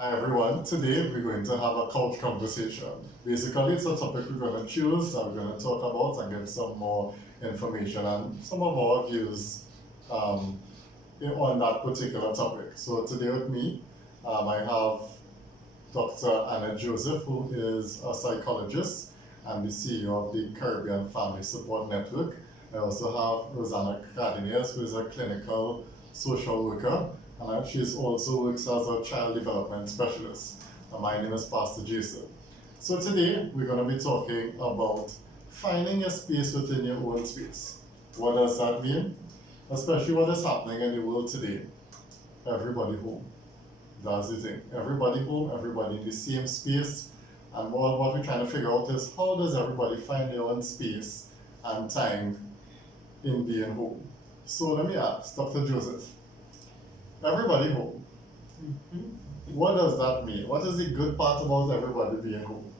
Hi everyone, today we're going to have a couch conversation. Basically, it's a topic we're going to choose and we're going to talk about and give some more information and some of our views on that particular topic. So today with me, I have Dr. Annette Joseph, who is a psychologist and the CEO of the Caribbean Family Support Network. I also have Rosanna Cardines, who is a clinical social worker, and she also works as a child development specialist. And my name is Pastor Jason. So today we're going to be talking about finding a space within your own space. What does that mean? Especially what is happening in the world today. Everybody home. That's the thing. Everybody home, everybody in the same space. And what we're trying to figure out is how does everybody find their own space and time in being home? So let me ask Dr. Joseph. Everybody home. What does that mean? What is the good part about everybody being home?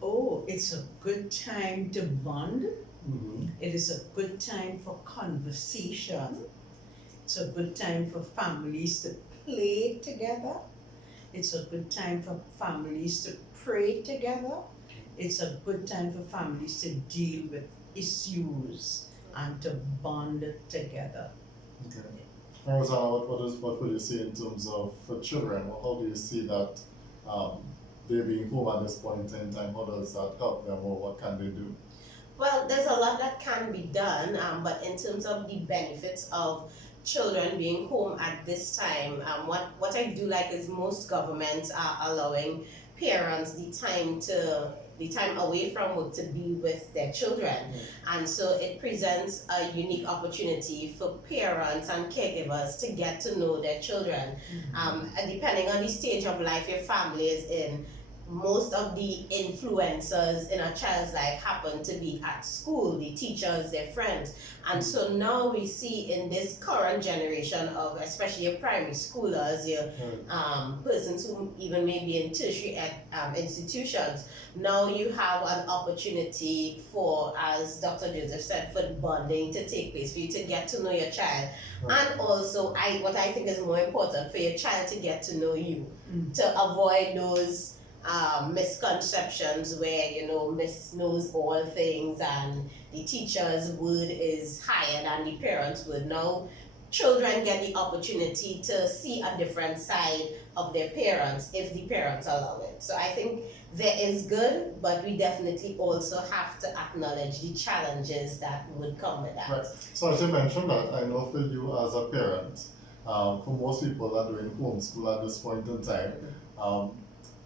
Oh, it's a good time to bond. Mm-hmm. It is a good time for conversation. It's a good time for families to play together. It's a good time for families to pray together. It's a good time for families to deal with issues and to bond together. Okay. Rosanna, what would you say in terms of for children? How do you see that they being home at this point in time? How does that help them, or what can they do? Well, there's a lot that can be done, but in terms of the benefits of children being home at this time, what I do like is most governments are allowing parents the time away from work to be with their children. And so it presents a unique opportunity for parents and caregivers to get to know their children. And depending on the stage of life your family is in, most of the influencers in a child's life happen to be at school, the teachers, their friends. And so now we see in this current generation of especially your primary schoolers, your persons who even may be in tertiary institutions, now you have an opportunity for, as Dr. Joseph said, for bonding to take place, for you to get to know your child. And also, what I think is more important, for your child to get to know you, to avoid those misconceptions where Miss knows all things and the teacher's word is higher than the parents' word. Now children get the opportunity to see a different side of their parents if the parents allow it. So I think there is good, but we definitely also have to acknowledge the challenges that would come with that. Right. So as you mentioned that, I know for you as a parent, for most people that are doing homeschool at this point in time,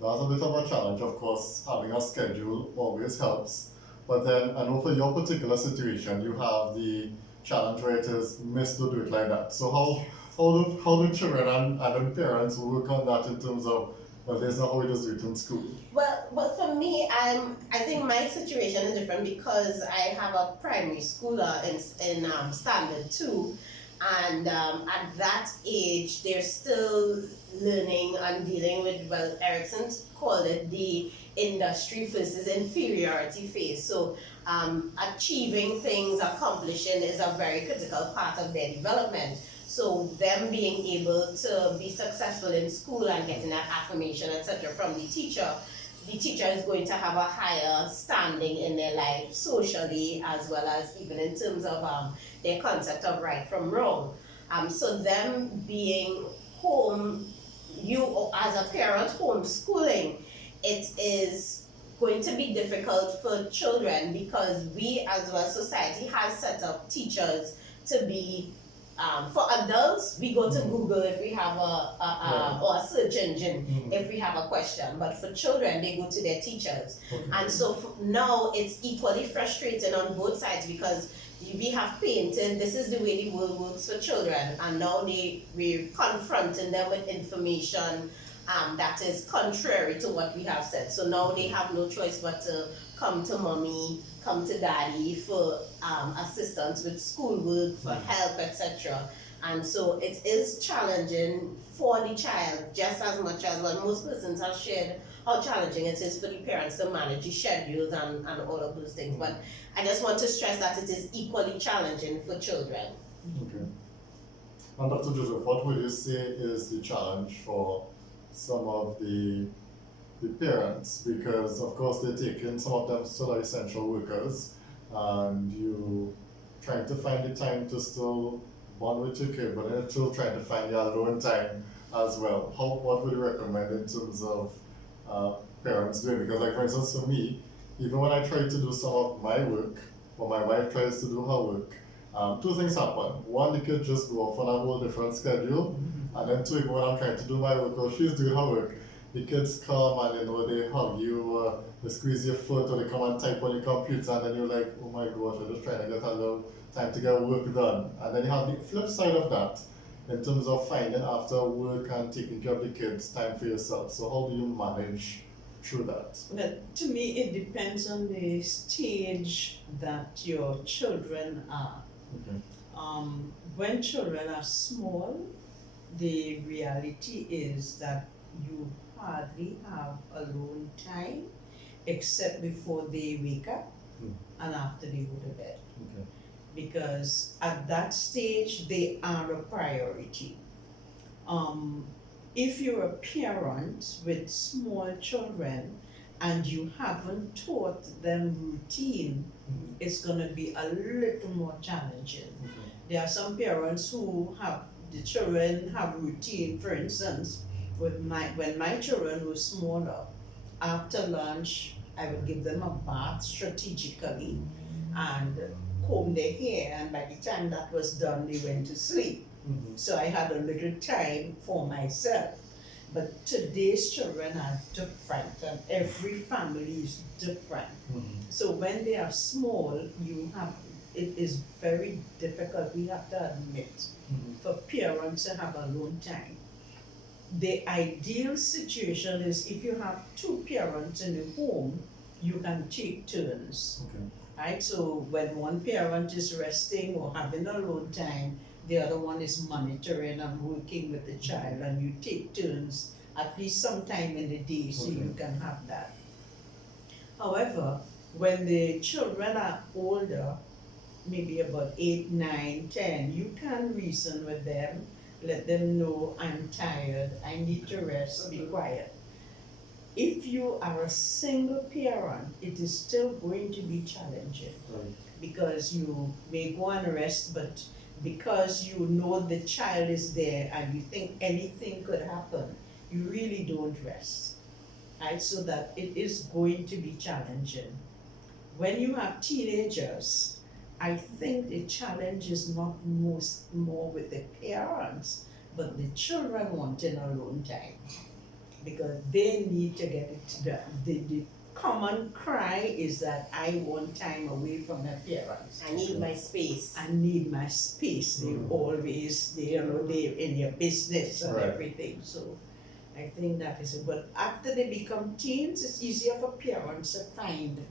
that's a bit of a challenge. Of course, having a schedule always helps. But then I know for your particular situation, you have the challenge where it is missed to do it like that. So how do children and parents work on that in terms of, well, there's not how we just do it in school? Well, for me, I think my situation is different because I have a primary schooler in standard 2. And at that age, they're still learning and dealing with, well, Erickson called it the industry versus inferiority phase. So achieving things, accomplishing is a very critical part of their development. So them being able to be successful in school and getting that affirmation, etc., from the teacher is going to have a higher standing in their life socially, as well as even in terms of their concept of right from wrong. So them being home, you as a parent homeschooling, it is going to be difficult for children because we as well society has set up teachers to be for adults, we go to Google if we have or a search engine if we have a question. But for children, they go to their teachers. Okay. And so now it's equally frustrating on both sides because we have painted this is the way the world works for children, and now we're confronting them with information that is contrary to what we have said. So now they have no choice but to come to mommy, come to daddy for assistance with schoolwork, for help, etc. And so it is challenging for the child just as much as what most persons have shared how challenging it is for the parents to manage the schedules and all of those things. But I just want to stress that it is equally challenging for children. Okay. And Dr. Joseph, what would you say is the challenge for some of the parents, because of course they take in, some of them still are essential workers, and you trying to find the time to still bond with your kid, but then still trying to find your alone time as well. What would you recommend in terms of parents doing? Because like for instance for me, even when I try to do some of my work, or my wife tries to do her work, two things happen. One, the kids just go off on a whole different schedule, and then two, even when I'm trying to do my work or she's doing her work, the kids come and they hug you, they squeeze your foot, or they come and type on your computer, and then you're like, oh my gosh, I'm just trying to get a little time to get work done. And then you have the flip side of that in terms of finding after work and taking care of the kids, time for yourself. So how do you manage through that? Well, to me, it depends on the stage that your children are. Okay. When children are small, the reality is that you hardly have alone time except before they wake up and after they go to bed. Okay. Because at that stage, they are a priority. If you're a parent with small children and you haven't taught them routine, it's going to be a little more challenging. There are some parents who have the children have routine. For instance, when my children were smaller, after lunch I would give them a bath strategically and comb their hair, and by the time that was done they went to sleep. So I had a little time for myself. But today's children are different, and every family is different. So when they are small, it is very difficult, we have to admit, for parents to have alone time. The ideal situation is if you have two parents in the home, you can take turns. Okay. Right? So when one parent is resting or having alone time, the other one is monitoring and working with the child, and you take turns at least sometime in the day so you can have that. However, when the children are older, maybe about 8, 9, 10, you can reason with them, let them know, I'm tired, I need to rest, be quiet. If you are a single parent, it is still going to be challenging. Right. Because you may go and rest, but because you know the child is there and you think anything could happen, you really don't rest. Right? So that it is going to be challenging. When you have teenagers, I think the challenge is not more with the parents, but the children wanting alone time, because they need to get it done. The common cry is that I want time away from my parents. I need my space. I need my space. They're in your business and Right. everything. So I think that is it. But after they become teens, it's easier for parents to find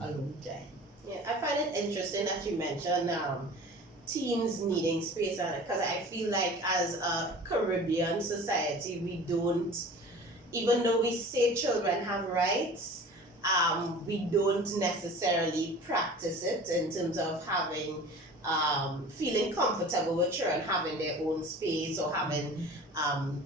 alone time. Yeah, I find it interesting that you mentioned teens needing space, because I feel like as a Caribbean society, we don't, even though we say children have rights, we don't necessarily practice it in terms of having, feeling comfortable with children having their own space or having,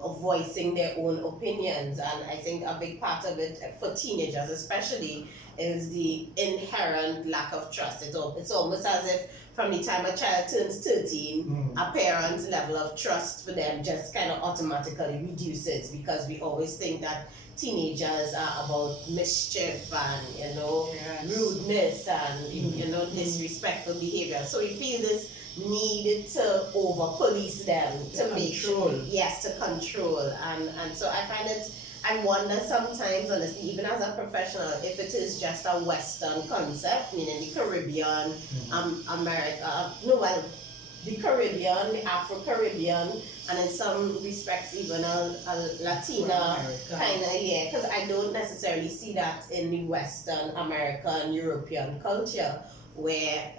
or voicing their own opinions. And I think a big part of it for teenagers especially is the inherent lack of trust. It's almost as if from the time a child turns 13, a parent's level of trust for them just kind of automatically reduces, because we always think that teenagers are about mischief and rudeness and disrespectful behavior. So we feel this need to over police them, to make sure, to control. And so I find it, I wonder sometimes, honestly, even as a professional, if it is just a Western concept, meaning the Caribbean, America, the Caribbean, the Afro-Caribbean, and in some respects even a Latina kind of, because I don't necessarily see that in the Western American, European culture, where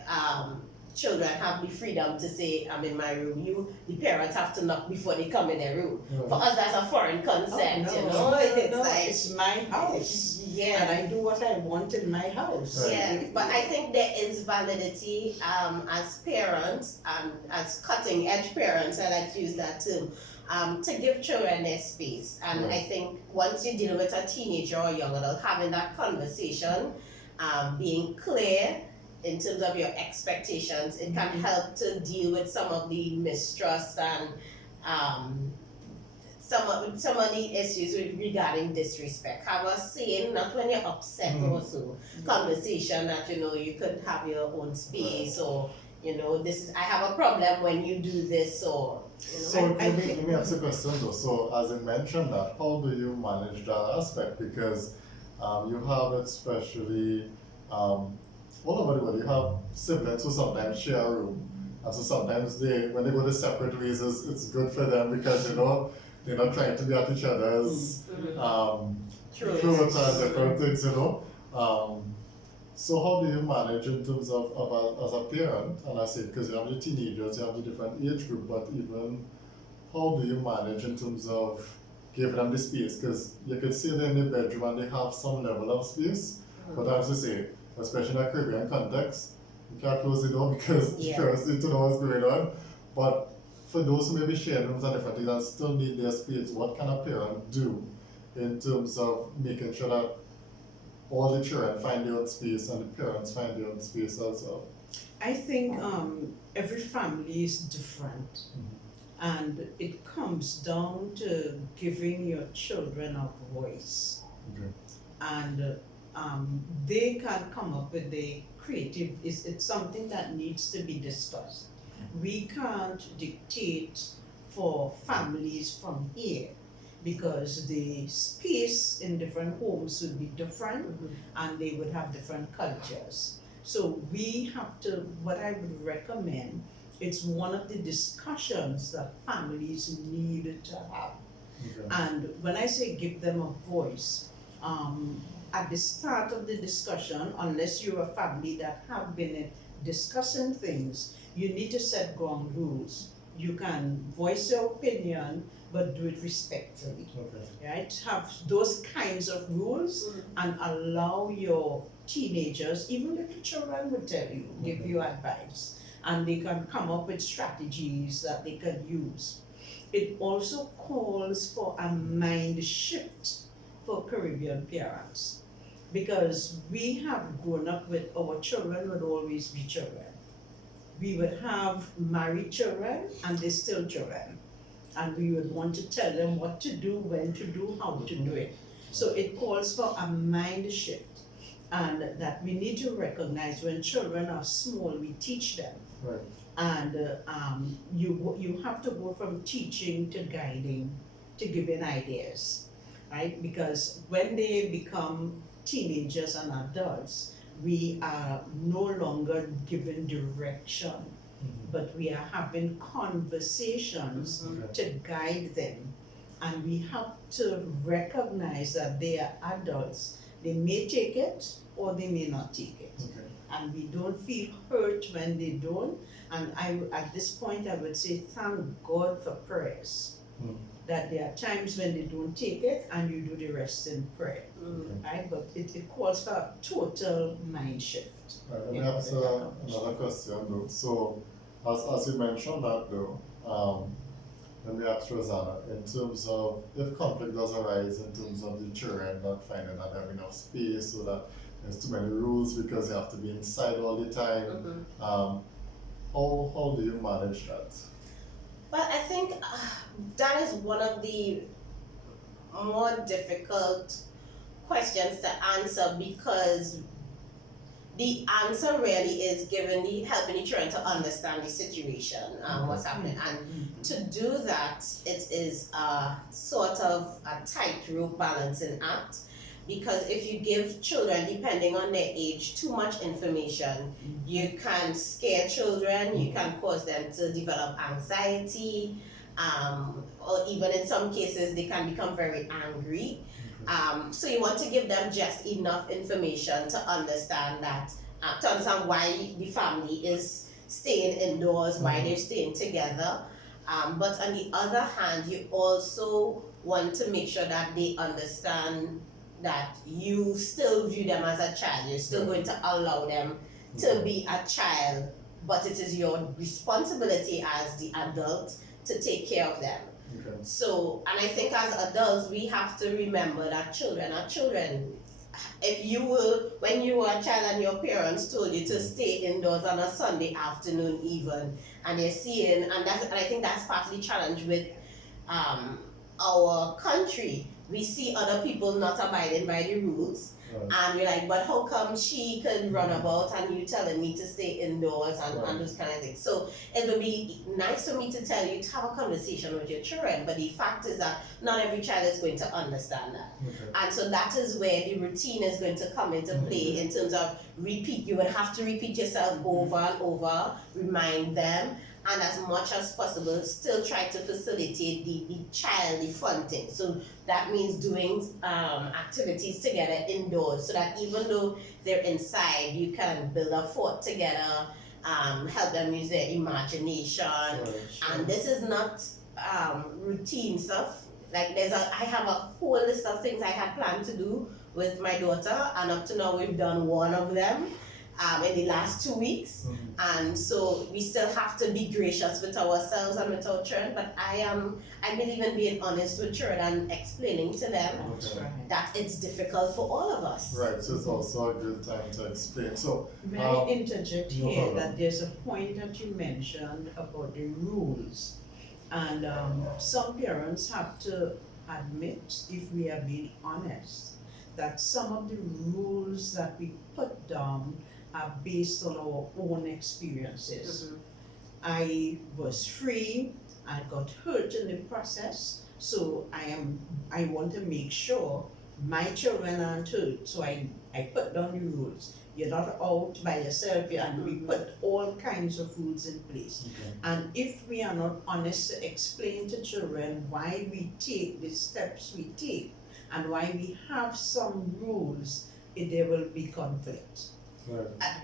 children have the freedom to say, I'm in my room. The parents have to knock before they come in their room. For us, that's a foreign concept, It's my house. Yeah. And I do what I want in my house. Right. Yeah, but I think there is validity as parents, as cutting edge parents, I like to use that term, to give children their space. And I think once you deal with a teenager or young adult, having that conversation, being clear in terms of your expectations, it can help to deal with some of the mistrust and some of the issues regarding disrespect. Have a sane, not when you're upset or so, conversation that you could have your own space, or this is, I have a problem when you do this, or So let me ask a question though. So as you mentioned that, how do you manage that aspect? Because you have especially all over the world, you have siblings who sometimes share a room. And so sometimes when they go to separate ways, it's good for them because they're not trying to be at each other's throats and different things, So how do you manage in terms of as a parent, and I say because you have the teenagers, you have the different age group, but even how do you manage in terms of giving them the space? Because you could say they're in the bedroom and they have some level of space, but as you say, especially in a Caribbean context, you can't close the door because the parents need to know what's going on. But for those who may be sharing rooms and different things and still need their space, what can a parent do in terms of making sure that all the children find their own space and the parents find their own space as well? I think every family is different, and it comes down to giving your children a voice. Okay. And they can come up with the creative, it's something that needs to be discussed. We can't dictate for families from here, because the space in different homes would be different, and they would have different cultures. So we have to, what I would recommend, it's one of the discussions that families need to have. Okay. And when I say give them a voice, at the start of the discussion, unless you're a family that have been discussing things, you need to set ground rules. You can voice your opinion, but do it respectfully. Okay. Right? Have those kinds of rules and allow your teenagers, even little children will tell you, give you advice, and they can come up with strategies that they can use. It also calls for a mind shift for Caribbean parents, because we have grown up with our children would always be children. We would have married children and they're still children, and we would want to tell them what to do, when to do, how to do it. So it calls for a mind shift, and that we need to recognize when children are small, we teach them. Right. And you have to go from teaching to guiding to giving ideas, right? Because when they become teenagers and adults, we are no longer given direction, but we are having conversations to guide them. And we have to recognize that they are adults. They may take it or they may not take it. Okay. And we don't feel hurt when they don't. And at this point, I would say thank God for prayers. That there are times when they don't take it and you do the rest in prayer. Right? But it calls for a total mind shift. Right, let me ask another question though. So as you mentioned that though, let me ask Rosanna, in terms of if conflict does arise in terms of the children not finding that they have enough space, so that there's too many rules because you have to be inside all the time, how do you manage that? Well, I think that is one of the more difficult questions to answer, because the answer really is helping the children to understand the situation, what's happening. And to do that, it is a sort of a tightrope balancing act. Because if you give children, depending on their age, too much information, you can scare children, you can cause them to develop anxiety, or even in some cases, they can become very angry. So you want to give them just enough information to understand that, to understand why the family is staying indoors, why they're staying together. But on the other hand, you also want to make sure that they understand that you still view them as a child. You're still going to allow them to be a child, but it is your responsibility as the adult to take care of them. Okay. So, and I think as adults, we have to remember that children are children. If you were, when you were a child and your parents told you to stay indoors on a Sunday afternoon even, and you're seeing, and I think that's part of the challenge with our country. We see other people not abiding by the rules, and we're like, but how come she can run about and you telling me to stay indoors and those kind of things? So it would be nice for me to tell you to have a conversation with your children, but the fact is that not every child is going to understand that. Okay. And so that is where the routine is going to come into play in terms of repeat. You would have to repeat yourself over and over, remind them, and as much as possible, still try to facilitate the child, the fun thing. So that means doing activities together indoors, so that even though they're inside, you can build a fort together, help them use their imagination. And this is not routine stuff. Like I have a whole list of things I had planned to do with my daughter, and up to now we've done one of them in the last 2 weeks. And so we still have to be gracious with ourselves and with our children, but I believe in being honest with children and explaining to them that it's difficult for all of us. Right, so it's also a good time to explain. So may I interject no here problem. that there's a point that you mentioned about the rules, and some parents have to admit, if we are being honest, that some of the rules that we put down are based on our own experiences. I was free, I got hurt in the process, so I want to make sure my children aren't hurt, so I put down the rules. You're not out by yourself, and we put all kinds of rules in place. And if we are not honest to explain to children why we take the steps we take and why we have some rules, there will be conflict.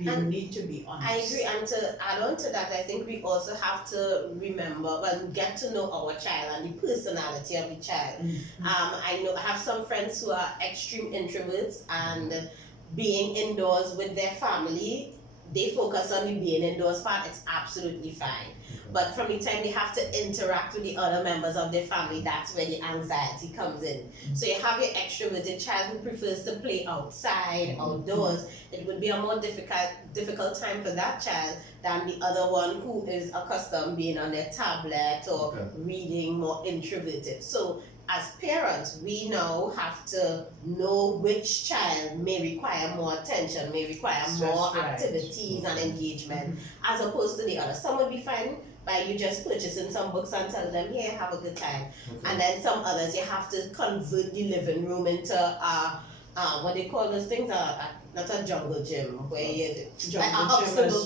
We need to be honest. I agree, and to add on to that, I think we also have to remember, get to know our child and the personality of the child. I have some friends who are extreme introverts, and being indoors with their family, they focus on the being indoors part. It's absolutely fine. But from the time they have to interact with the other members of their family, that's where the anxiety comes in. So you have your extroverted child who prefers to play outside, outdoors. It would be a more difficult time for that child than the other one who is accustomed being on their tablet or reading, more introverted. So as parents, we now have to know which child may require more attention, may require more activities and engagement, as opposed to the other. Some would be fine by you just purchasing some books and telling them, here, have a good time. And then some others, you have to convert the living room into what they call those things, not a jungle gym, where you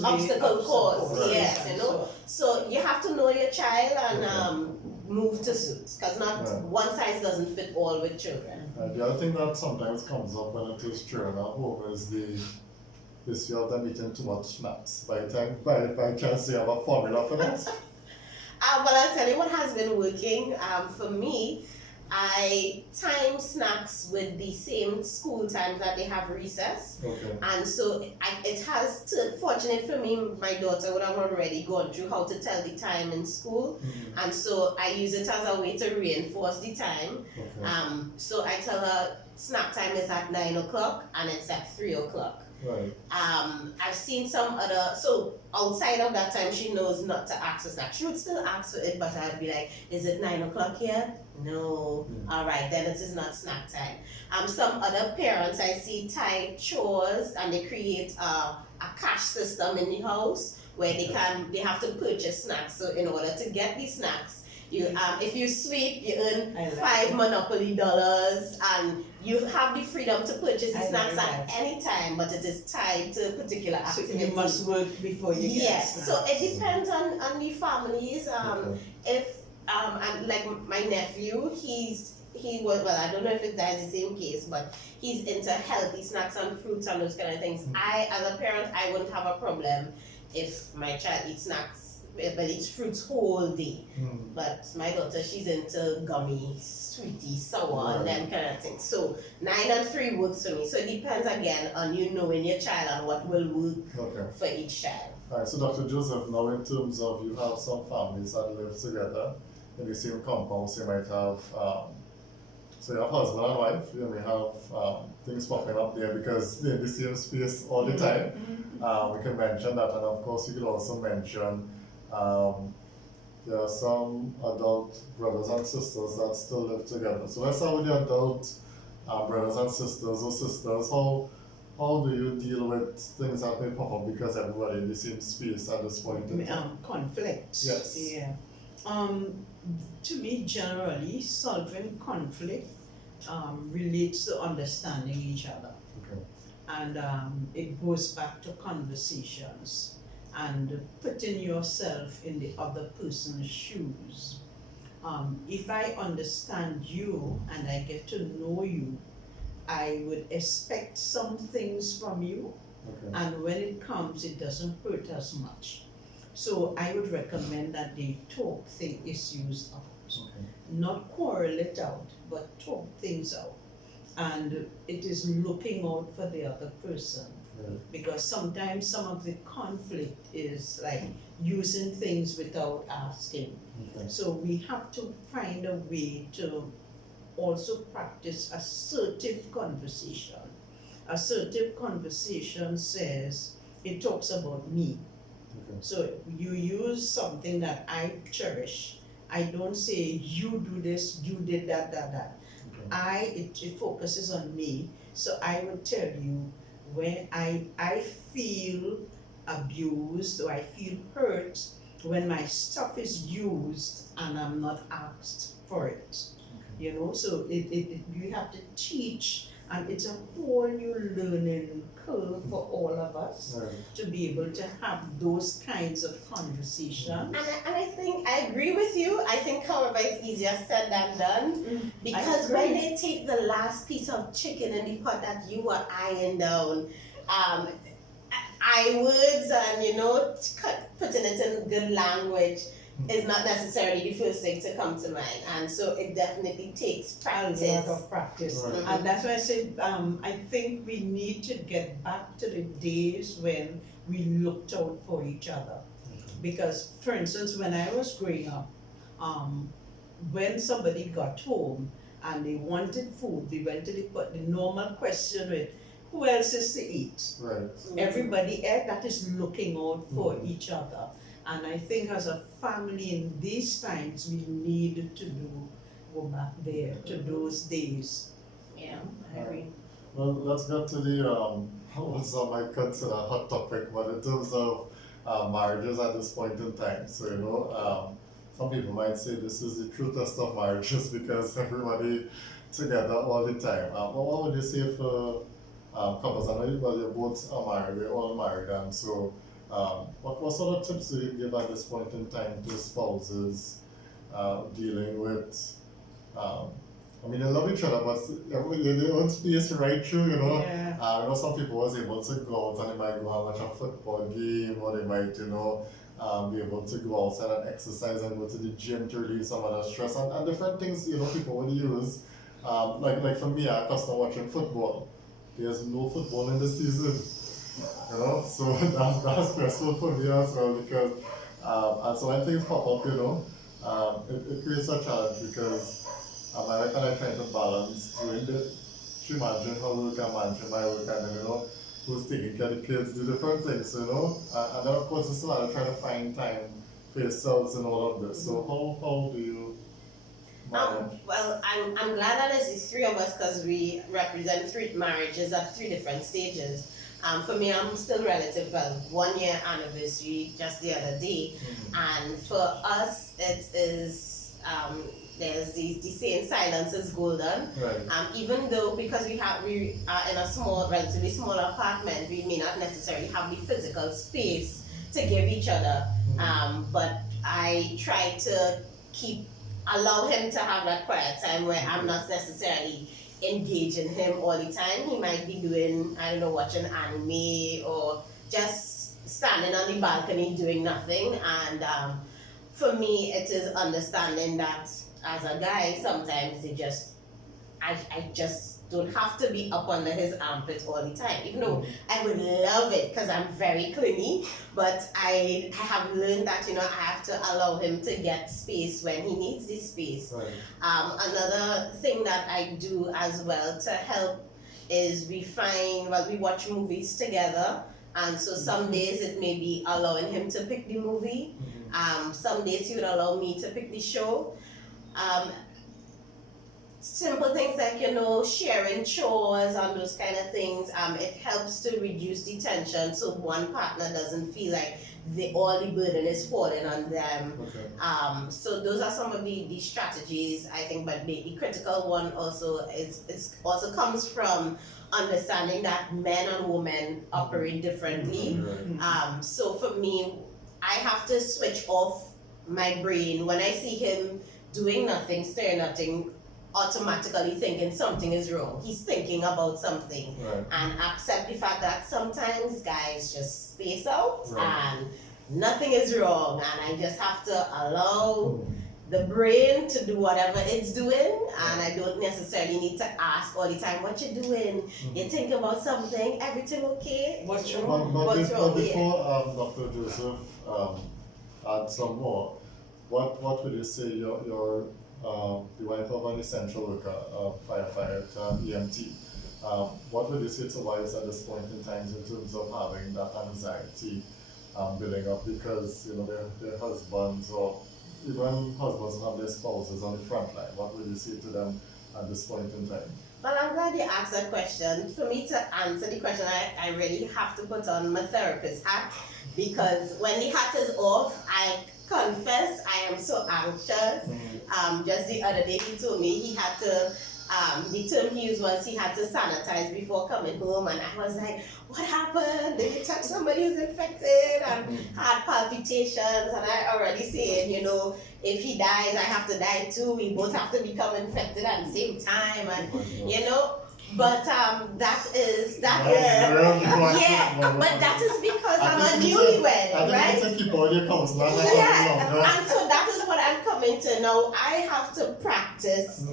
obstacle course. Yes, you know. So you have to know your child and move to suit, because not one size doesn't fit all with children. The other thing that sometimes comes up when it is children at home is the issue of them eating too much snacks. By chance, you have a formula for that? Well, I'll tell you what has been working for me. I time snacks with the same school times that they have recess. And so it has, fortunate for me, my daughter would have already gone through how to tell the time in school. And so I use it as a way to reinforce the time. So I tell her snack time is at 9 o'clock and it's at 3 o'clock. I've seen some other, so outside of that time she knows not to ask for snack. She would still ask for it, but I'd be like, is it 9 o'clock here? No. Alright, then it is not snack time. Some other parents I see tie chores and they create a cash system in the house where they have to purchase snacks. So in order to get these snacks, if you sweep, you earn $5 Monopoly dollars, and you have the freedom to purchase the snacks at any time, but it is tied to a particular activity. So you must work before you get snacks. So it depends on the families. If and like my nephew, he was, well, I don't know if it's the same case, but he's into healthy snacks and fruits and those kind of things. I, as a parent, I wouldn't have a problem if my child eats snacks, but eats fruits whole day. But my daughter, she's into gummy, sweetie, sour, and them kind of things. So 9 and 3 works for me. So it depends again on you knowing your child and what will work for each child. Alright, so Dr. Joseph, now in terms of you have some families that live together, in the same compound, so you might have, so you have husband and wife, you may have things popping up there because they're in the same space all the time. We can mention that, and of course you could also mention there are some adult brothers and sisters that still live together. So let's start with the adult brothers and sisters or sisters. How do you deal with things that may pop up because everybody in the same space at this point in time? Conflict. Yes. Yeah. To me, generally, solving conflict relates to understanding each other. Okay. And it goes back to conversations and putting yourself in the other person's shoes. If I understand you and I get to know you, I would expect some things from you, Okay. and when it comes, it doesn't hurt as much. So I would recommend that they talk issues out. Okay. Not quarrel it out, but talk things out. And it is looking out for the other person. Right. Because sometimes some of the conflict is like using things without asking. Okay. So we have to find a way to also practice assertive conversation. Assertive conversation says, it talks about me. Okay. So you use something that I cherish. I don't say you do this, you did that. Okay. It focuses on me. So I would tell you when I feel abused or I feel hurt when my stuff is used and I'm not asked for it. Okay. You know, so you have to teach, and it's a whole new learning curve for all of us Right. to be able to have those kinds of conversations. And I think I agree with you. I think, however, it's easier said than done. Because I agree. when they take the last piece of chicken in the pot that you were eyeing down, I words and putting it in good language is not necessarily the first thing to come to mind, and so it definitely takes A practice. lot of practice. Right. And that's why I said, I think we need to get back to the days when we looked out for each other. Because, for instance, when I was growing up, when somebody got home and they wanted food, they went to the normal question with, who else is to eat? Right. Everybody else that is looking out for Mhm. each other. And I think as a family in these times, we need to go back there to those days. Yeah, I agree. Well, let's get to the what some might consider a hot topic, but in terms of marriages at this point in time. So some people might say this is the true test of marriages because everybody together all the time. What would you say for couples? I know you both are married, we're all married, and so what sort of tips do you give at this point in time to spouses dealing with they love each other, but everybody in their own space right through, Yeah. I know some people was able to go out and they might go have a football game, or they might, be able to go outside and exercise and go to the gym to relieve some of the stress and different things, people would use. Like for me, I custom watching football. There's no football in the season, so that's stressful for me as well because, and so when things pop up, it creates a challenge because I kind of trying to balance doing she managing her work and managing my work and then, who's taking care of the kids, do different things, and then of course it's a lot of trying to find time for yourselves and all of this. So how do you manage? Well, I'm glad that it's the three of us because we represent three marriages at three different stages. For me, I'm still relative, 1 year anniversary just the other day, and for us it is there's the saying silence is golden. Right. Even though because we are in a relatively small apartment, we may not necessarily have the physical space to give each other. But I try to allow him to have that quiet time where I'm not necessarily engaging him all the time. He might be doing, watching anime or just standing on the balcony doing nothing. And for me, it is understanding that as a guy, sometimes I just don't have to be up under his armpit all the time. Even though I would love it because I'm very clingy, but I have learned that, you know, I have to allow him to get space when he needs the space. Right. Another thing that I do as well to help is we watch movies together. And so some days it may be allowing him to pick the movie. Some days he would allow me to pick the show. Simple things like, you know, sharing chores and those kind of things. It helps to reduce the tension so one partner doesn't feel like all the burden is falling on them. Okay. So those are some of the strategies, I think, but the critical one also also comes from understanding that men and women operate differently. Right. So for me, I have to switch off my brain when I see him doing nothing, staring at nothing, automatically thinking something is wrong. He's thinking about something. Right. And accept the fact that sometimes guys just space out Right. and nothing is wrong, and I just have to allow the brain to do whatever it's doing, and I don't necessarily need to ask all the time, what you doing? You think about something, everything okay? What's But, wrong? but, What's before, wrong? Dr. Joseph add some more, what would you say your the wife of an essential worker, firefighter, EMT, what would you say to wives at this point in time in terms of having that anxiety building up because, you know, their husbands or even husbands have their spouses on the front line? What would you say to them at this point in time? Well, I'm glad you asked that question. For me to answer the question, I really have to put on my therapist hat, because when the hat is off, I confess I am so anxious. Just the other day he told me he had to, the term he used was he had to sanitize before coming home, and I was like, what happened? Did you touch somebody who's infected? And had palpitations, and I already said, you know, if he dies, I have to die too. We both have to become infected at the same time, and you know. But that is Yeah, but that is because I'm a newlywed, right? I think you keep all your counselor. Yeah, and so that is what I'm coming to now. I have to practice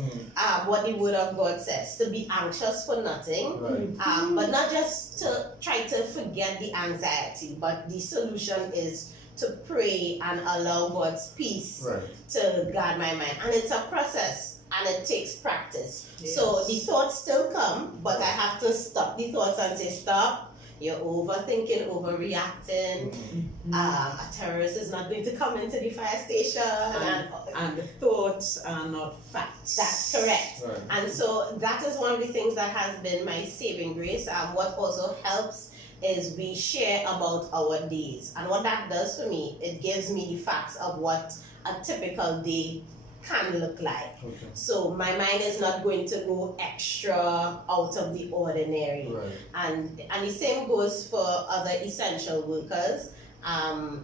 what the Word of God says, to be anxious for nothing, Right. but not just to try to forget the anxiety, but the solution is to pray and allow God's peace Right. to guard my mind. And it's a process, and it takes practice. Yes. So the thoughts still come, but I have to stop the thoughts and say, stop, you're overthinking, overreacting. A terrorist is not going to come into the fire station. And the thoughts are not facts. That's correct. Right. And so that is one of the things that has been my saving grace. What also helps is we share about our days. And what that does for me, it gives me the facts of what a typical day can look like. Okay. So my mind is not going to go extra out of the ordinary. Right. And the same goes for other essential workers. I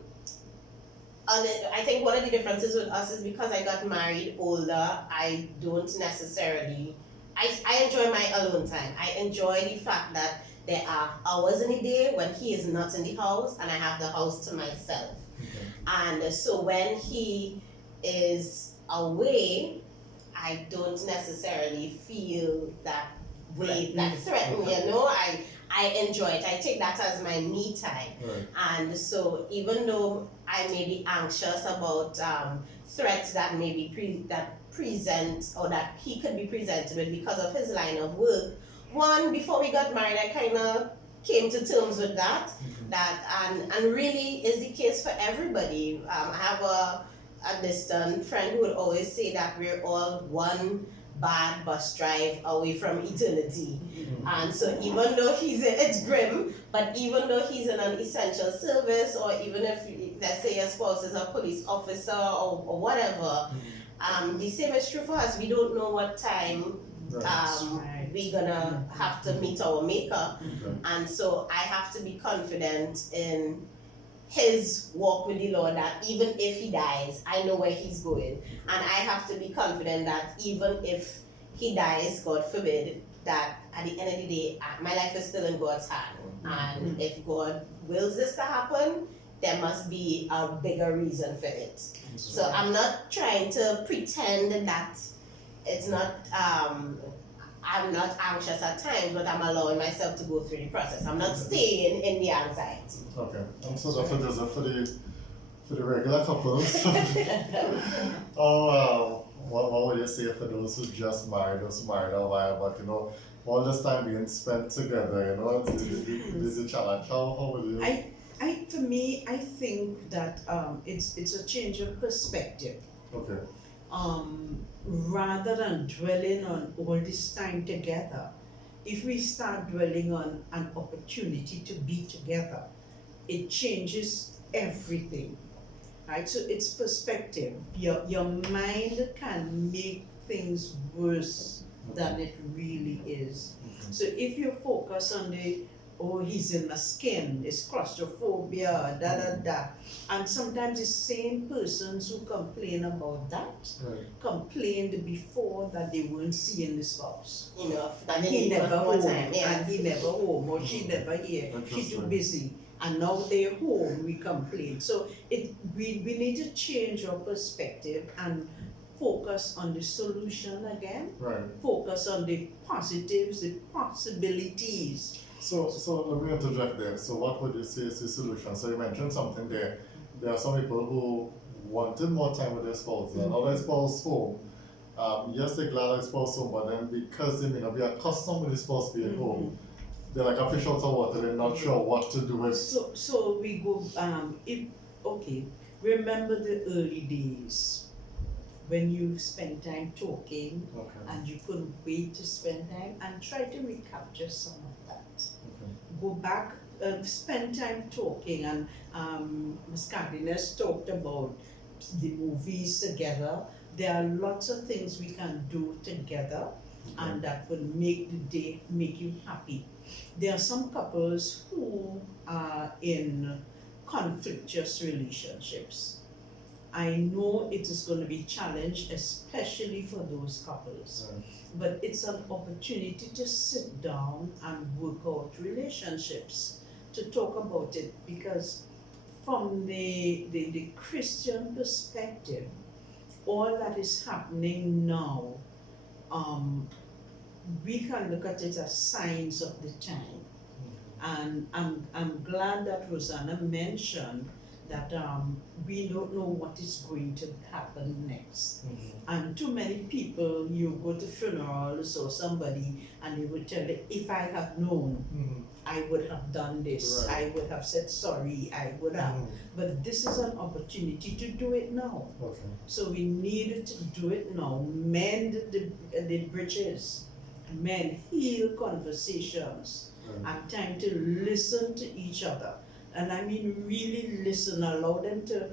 think one of the differences with us is because I got married older, I don't necessarily, I enjoy my alone time. I enjoy the fact that there are hours in a day when he is not in the house and I have the house to myself. Okay. And so when he is away, I don't necessarily feel that way, that threaten, you know. I enjoy it. I take that as my me time. Right. And so even though I may be anxious about threats that may be present or that he could be presented with because of his line of work, one, before we got married, I kind of came to terms with that. And really is the case for everybody. I have a distant friend who would always say that we're all one bad bus drive away from eternity. And so even though it's grim, but even though he's in an essential service, or even if, let's say your spouse is a police officer or whatever, the same is true for us. We don't know what time we're gonna have to meet our maker. Okay. And so I have to be confident in his walk with the Lord, that even if he dies, I know where he's going. And I have to be confident that even if he dies, God forbid, that at the end of the day, my life is still in God's hand. And if God wills this to happen, there must be a bigger reason for it. So I'm not trying to pretend that it's not, I'm not anxious at times, but I'm allowing myself to go through the process. I'm not staying in the anxiety. Okay. And so Dr. Joseph, for the regular couples, what would you say for those who just married, those who married a while, but all this time being spent together, it's a challenge. How would you? For me, I think that it's a change of perspective. Okay. Rather than dwelling on all this time together, if we start dwelling on an opportunity to be together, it changes everything, right? So it's perspective. Your mind can make things worse than it really is. So if you focus on he's in my skin, it's claustrophobia, and sometimes the same persons who complain about that complained before that they weren't seeing the spouse. That He never home, time, and he never home, or she never here, she's too busy. And now they're home, we complain. So we need to change our perspective and focus on the solution again. Right. Focus on the positives, the possibilities. So let me interject there. So what would you say is the solution? So you mentioned something there. There are some people who wanted more time with their spouse. And now their spouse home. Yes, they're glad their spouse home, but then because they may not be accustomed with the spouse being home, they're like a fish out of water. They're not sure what to do with. So we go. Remember the early days when you spent time talking, and you couldn't wait to spend time, and try to recapture some of that. Go back, spend time talking, and Ms. Cardines talked about the movies together. There are lots of things we can do together, and that will make the day, make you happy. There are some couples who are in conflictuous relationships. I know it is going to be challenged, especially for those couples. But it's an opportunity to sit down and work out relationships, to talk about it, because from the Christian perspective, all that is happening now, we can look at it as signs of the time. And I'm glad that Rosanna mentioned that we don't know what is going to happen next. And too many people, you go to funerals or somebody and they would tell you, if I had known, I would have done this, I would have said sorry, I would have. But this is an opportunity to do it now. So we need to do it now. Mend the bridges, heal conversations, and time to listen to each other. And I mean really listen, allow them to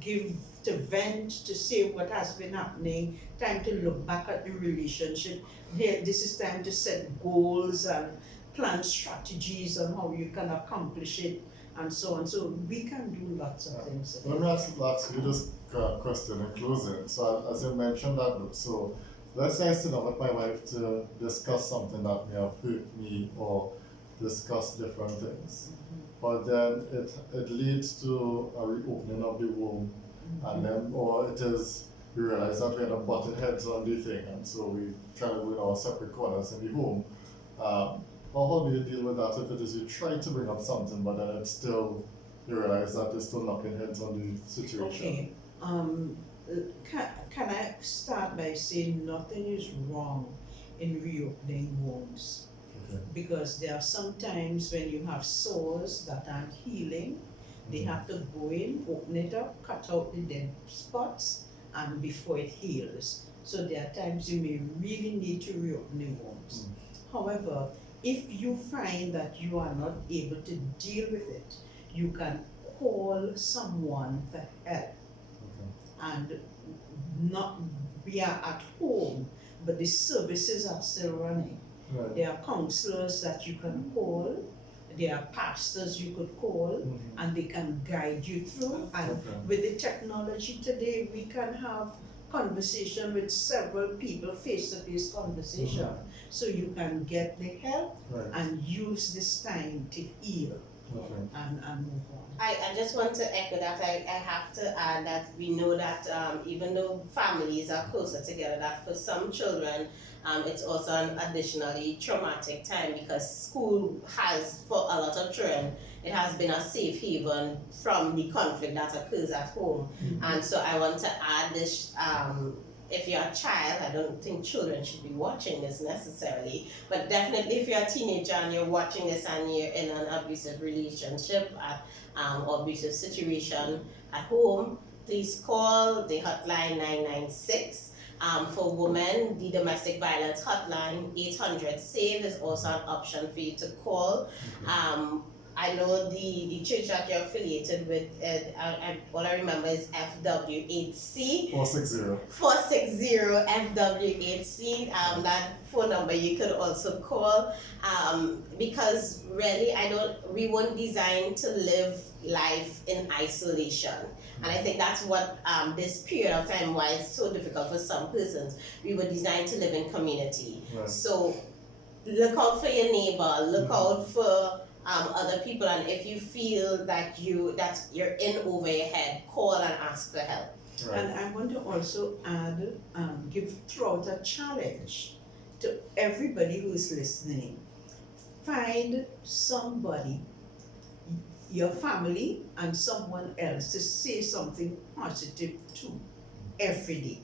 give, to vent, to say what has been happening, time to look back at the relationship. Here, this is time to set goals and plan strategies on how you can accomplish it, and so on. So we can do lots of things. Let me ask you this question in closing. So as you mentioned that, so let's say I sit down with my wife to discuss something that may have hurt me or discuss different things. But then it leads to a reopening of the womb, and then, or it is, we realize that we end up butting heads on the thing, and so we try to go in our separate corners in the home. How do you deal with that if it is you try to bring up something, but then it's still, you realize that it's still knocking heads on the situation? Can I start by saying nothing is wrong in reopening wounds? Because there are some times when you have sores that aren't healing, they have to go in, open it up, cut out the dead spots, and before it heals. So there are times you may really need to reopen the wounds. However, if you find that you are not able to deal with it, you can call someone for help. And not be at home, but the services are still running. There are counselors that you can call, there are pastors you could call, and they can guide you through. And with the technology today, we can have conversation with several people, face-to-face conversation, so you can get the help and use this time to heal and move on. I just want to echo that. I have to add that we know that even though families are closer together, that for some children, it's also an additionally traumatic time because school has, for a lot of children, it has been a safe haven from the conflict that occurs at home. And so I want to add this, if you're a child, I don't think children should be watching this necessarily, but definitely if you're a teenager and you're watching this and you're in an abusive relationship or abusive situation at home, please call the hotline 996. For women, the domestic violence hotline 800-SAVE is also an option for you to call. I know the church that you're affiliated with, all I remember is FW8C. 460 FW8C. That phone number you could also call, because really we weren't designed to live life in isolation. And I think that's what this period of time, why it's so difficult for some persons. We were designed to live in community. Right. So look out for your neighbor, look out for other people, and if you feel that you're in over your head, call and ask for help. Right. And I want to also add, throw out a challenge to everybody who is listening. Find somebody, your family and someone else, to say something positive to every day.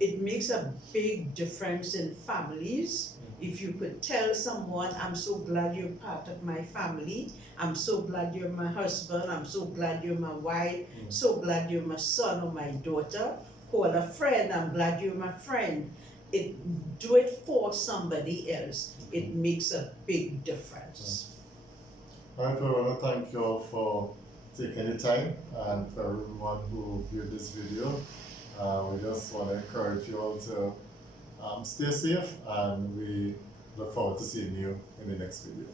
It makes a big difference in families. If you could tell someone, I'm so glad you're part of my family, I'm so glad you're my husband, I'm so glad you're my wife, so glad you're my son or my daughter. Call a friend, I'm glad you're my friend. Do it for somebody else. It makes a big difference. All right, we want to thank you all for taking the time, and for everyone who viewed this video. We just want to encourage you all to stay safe, and we look forward to seeing you in the next video.